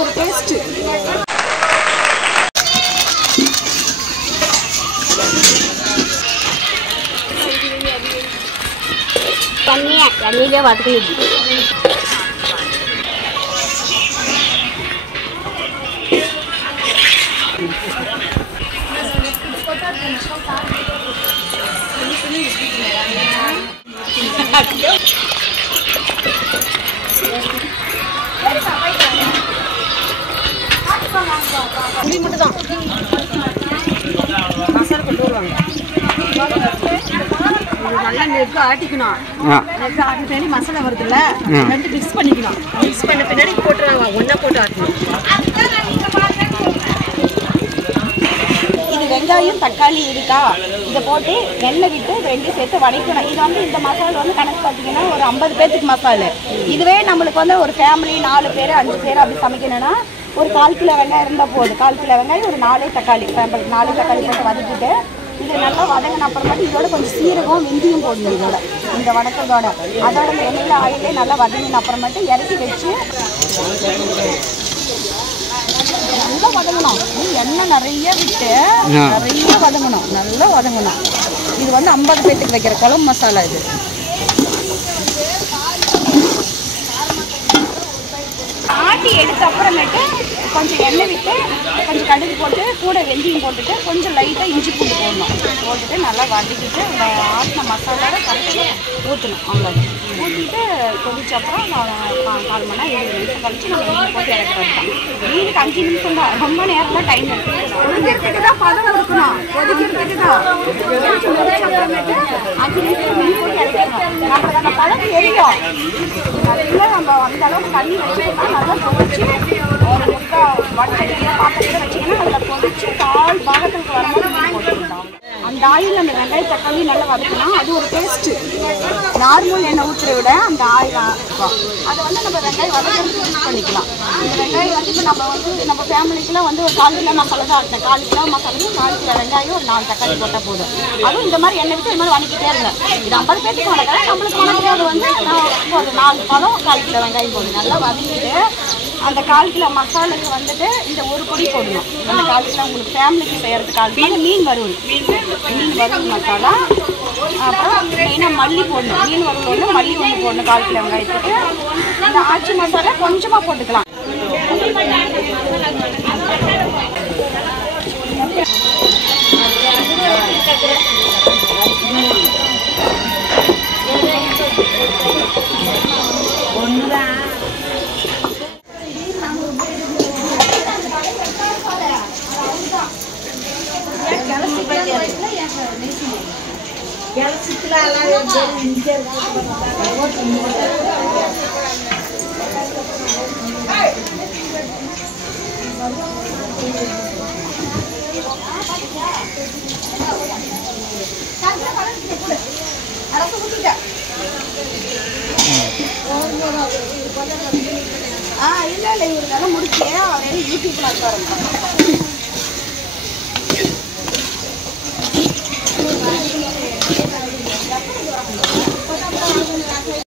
ஒரு டேஸ்ட். எண்ணெயிலே வதக்கிடுச்சு. புளி மட்டும் தான் மசாலா கொண்டு வருவாங்க. நல்லா நெருக்க ஆட்டிக்கணும். நெருக்க ஆட்டி பின்னாடி மசாலா வருதுல்ல, ரெண்டு மிக்ஸ் பண்ணிக்கணும். மிக்ஸ் பண்ண பின்னாடி போட்டுருவாங்க, ஒன்றா போட்டு ஆட்டணும். இது வெங்காயம் தக்காளி இருக்கா, இதை போட்டு எண்ணெய் விட்டு ரெண்டு சேர்த்து வதக்கணும். இது வந்து இந்த மசாலா வந்து கணக்கு பார்த்தீங்கன்னா ஒரு 50 பேருக்கு மசாலா. இதுவே நம்மளுக்கு வந்து ஒரு ஃபேமிலி 4 பேர் 5 பேர் அப்படி சமைக்கணும்னா ஒரு 1/4 கிலோ வெங்காயம் இருந்தால் போதும். 1/4 கிலோ வெங்காயம், ஒரு 4 தக்காளி, 4 தக்காளி போட்டு வதக்கிட்டு இது நல்லா வதங்கின அப்புறமாட்டி இதோட கொஞ்சம் சீரகம் வெந்தயம் போடணும். இதோட இந்த வதக்கத்தோட அதோட இந்த எண்ணெயில் ஆயிலே நல்லா வதங்கின அப்புறமாட்டி இறக்கி வச்சு நல்லா வதங்கணும். எண்ணெய் நிறைய விட்டு நிறைய வதங்கணும், நல்லா வதங்கணும். இது வந்து 50 பேருக்கு வைக்கிற குழம்பு மசாலா. இது ஆட்டி எடுத்த அப்புறமேட்டு கொஞ்சம் எண்ணெய் விட்டு கொஞ்சம் கடுகு போட்டு கூட வெந்தயம் போட்டுட்டு கொஞ்சம் லைட்டாக இஞ்சி பூண்டு போடணும். போட்டுட்டு நல்லா வதக்கிட்டு ஆட்டின மசாலாவை கரைச்சி ஊற்றணும். அவ்வளோ ஊற்றிட்டு கொதிச்ச அப்புறம் 4 மணி நேரம் 7 நிமிஷம் கழிச்சு நம்ம மீன் போட்டு இறக்குறது தான். மீனுக்கு 5 நிமிஷம் தான், ரொம்ப நேரத்தில் டைம் எடுத்துக்கிட்டு தான் பதம் இருக்கணும். கொதிக்கிறதுக்கு தான் முடிச்ச அப்புறமேட்டு 5 நிமிஷம் மீன் போட்டு இறக்கணும். நம்ம அந்த பழம் எரியும் நல்லா. நம்ம அந்த அளவுக்கு தண்ணி வச்சுக்கிட்டா நல்லா கொதிச்சு ஒரு முட்டை வடச்சட்டியில் பாத்திரத்தில் வச்சிங்கன்னா அதில் கொதிச்சு பால் பாகத்துக்கு வரும்போது போட்டுக்கலாம். அந்த ஆயில் அந்த வெங்காயம் தக்காளி நல்லா வதக்கலாம். அது ஒரு டேஸ்ட்டு. நார்மல் எண்ணெய் ஊற்றுற விட அந்த ஆயில் அதை வந்து நம்ம வெங்காயம் வதக்கிறதுக்கு யூஸ் பண்ணிக்கலாம். இந்த வெங்காயம் வந்து இப்போ நம்ம ஃபேமிலிக்குலாம் வந்து ஒரு 1/4 கிலோ மசாலா தான் ஆட்டினேன். 1/4 கிலோ மசாலாவும் 4 கிலோ வெங்காயம் ஒரு 4 தக்காளி போட்டால் போதும். அதுவும் இந்த மாதிரி எண்ணெய் விட்டு இது மாதிரி வதக்கிட்டே இருங்க. இது 50 பேருக்கு வதக்கிறேன். நம்மளுக்கு வதக்கிறது வந்து ஒரு 4 பழம் 1/4 கிலோ வெங்காயம் போடுங்க. நல்லா வதக்கிட்டு அந்த 1/4 கிலோ மசாலுக்கு வந்துட்டு இந்த ஒரு பொடி போடணும். அந்த 1/4 கிலோ உங்களுக்கு ஃபேமிலிக்கு செய்யறதுக்கு 1/4 கிலோ மீன் வறுவல் மசாலா. அப்புறம் மெயினாக மல்லி போடணும். மீன் வறுவல் ஒன்று, மல்லி ஒன்று போடணும் 1/4 கிலோ வெங்காயத்துக்கு. இந்த ஆச்சி மசாலா கொஞ்சமாக போட்டுக்கலாம். இல்லை இவருக்கெல்லாம் முடிச்சு அவரே யூடியூப்ல பாருங்க.